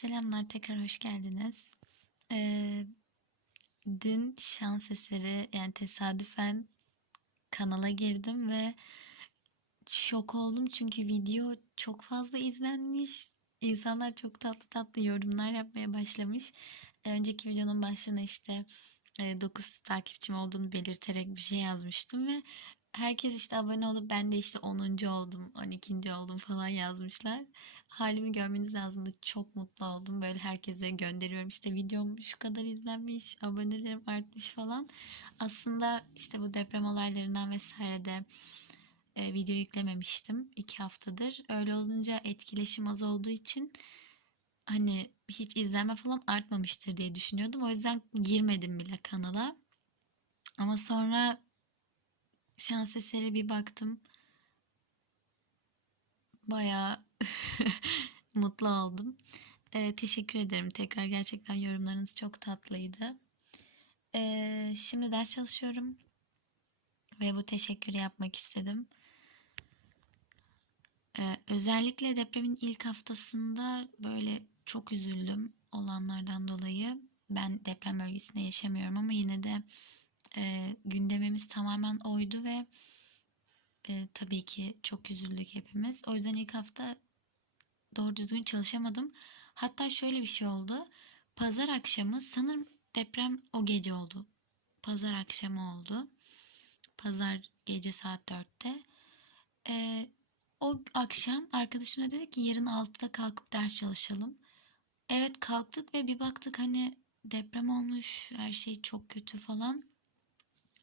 Selamlar, tekrar hoş geldiniz. Ee, dün şans eseri yani tesadüfen kanala girdim ve şok oldum çünkü video çok fazla izlenmiş. İnsanlar çok tatlı tatlı yorumlar yapmaya başlamış. Ee, Önceki videonun başına işte 9 takipçim olduğunu belirterek bir şey yazmıştım ve herkes işte abone olup ben de işte 10. oldum, 12. oldum falan yazmışlar. Halimi görmeniz lazımdı. Çok mutlu oldum. Böyle herkese gönderiyorum. İşte videom şu kadar izlenmiş, abonelerim artmış falan. Aslında işte bu deprem olaylarından vesaire de e, video yüklememiştim iki haftadır. Öyle olunca etkileşim az olduğu için hani hiç izlenme falan artmamıştır diye düşünüyordum. O yüzden girmedim bile kanala. Ama sonra şans eseri bir baktım. Bayağı mutlu oldum. Ee, teşekkür ederim tekrar. Gerçekten yorumlarınız çok tatlıydı. Ee, şimdi ders çalışıyorum. Ve bu teşekkürü yapmak istedim. Ee, özellikle depremin ilk haftasında böyle çok üzüldüm olanlardan dolayı. Ben deprem bölgesinde yaşamıyorum ama yine de e, gündemimiz tamamen oydu ve e, tabii ki çok üzüldük hepimiz. O yüzden ilk hafta doğru düzgün çalışamadım. Hatta şöyle bir şey oldu. Pazar akşamı sanırım deprem o gece oldu. Pazar akşamı oldu. Pazar gece saat 4'te. E, o akşam arkadaşım da dedi ki yarın 6'da kalkıp ders çalışalım. Evet kalktık ve bir baktık hani deprem olmuş, her şey çok kötü falan.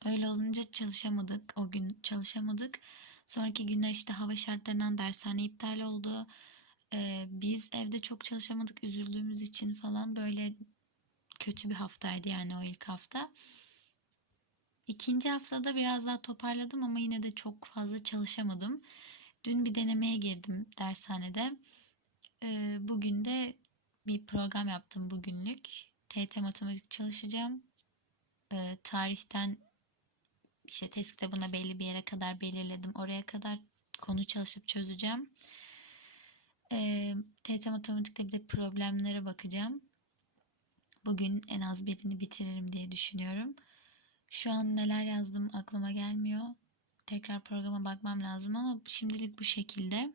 Öyle olunca çalışamadık. O gün çalışamadık. Sonraki günler işte hava şartlarından dershane iptal oldu. Ee, biz evde çok çalışamadık üzüldüğümüz için falan böyle kötü bir haftaydı yani o ilk hafta. İkinci haftada biraz daha toparladım ama yine de çok fazla çalışamadım. Dün bir denemeye girdim dershanede. Ee, bugün de bir program yaptım bugünlük. TYT matematik çalışacağım. Ee, tarihten işte test kitabına belli bir yere kadar belirledim. Oraya kadar konu çalışıp çözeceğim. Ee, TYT matematikte bir de problemlere bakacağım. Bugün en az birini bitiririm diye düşünüyorum. Şu an neler yazdım aklıma gelmiyor. Tekrar programa bakmam lazım ama şimdilik bu şekilde.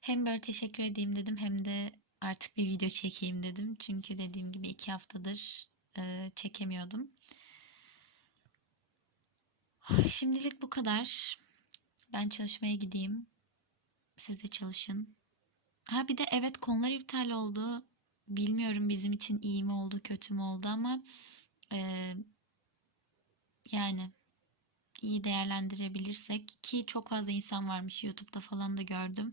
Hem böyle teşekkür edeyim dedim hem de artık bir video çekeyim dedim. Çünkü dediğim gibi iki haftadır e, çekemiyordum. Şimdilik bu kadar. Ben çalışmaya gideyim. Siz de çalışın. Ha bir de evet konular iptal oldu. Bilmiyorum bizim için iyi mi oldu kötü mü oldu ama e, yani iyi değerlendirebilirsek ki çok fazla insan varmış YouTube'da falan da gördüm.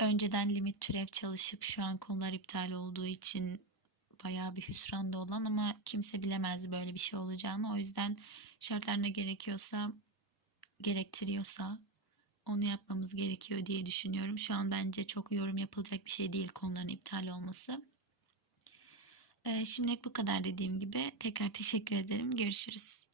Önceden limit türev çalışıp şu an konular iptal olduğu için bayağı bir hüsranda olan ama kimse bilemezdi böyle bir şey olacağını. O yüzden şartlar ne gerekiyorsa, gerektiriyorsa onu yapmamız gerekiyor diye düşünüyorum. Şu an bence çok yorum yapılacak bir şey değil konuların iptal olması. Ee, şimdilik bu kadar dediğim gibi. Tekrar teşekkür ederim. Görüşürüz.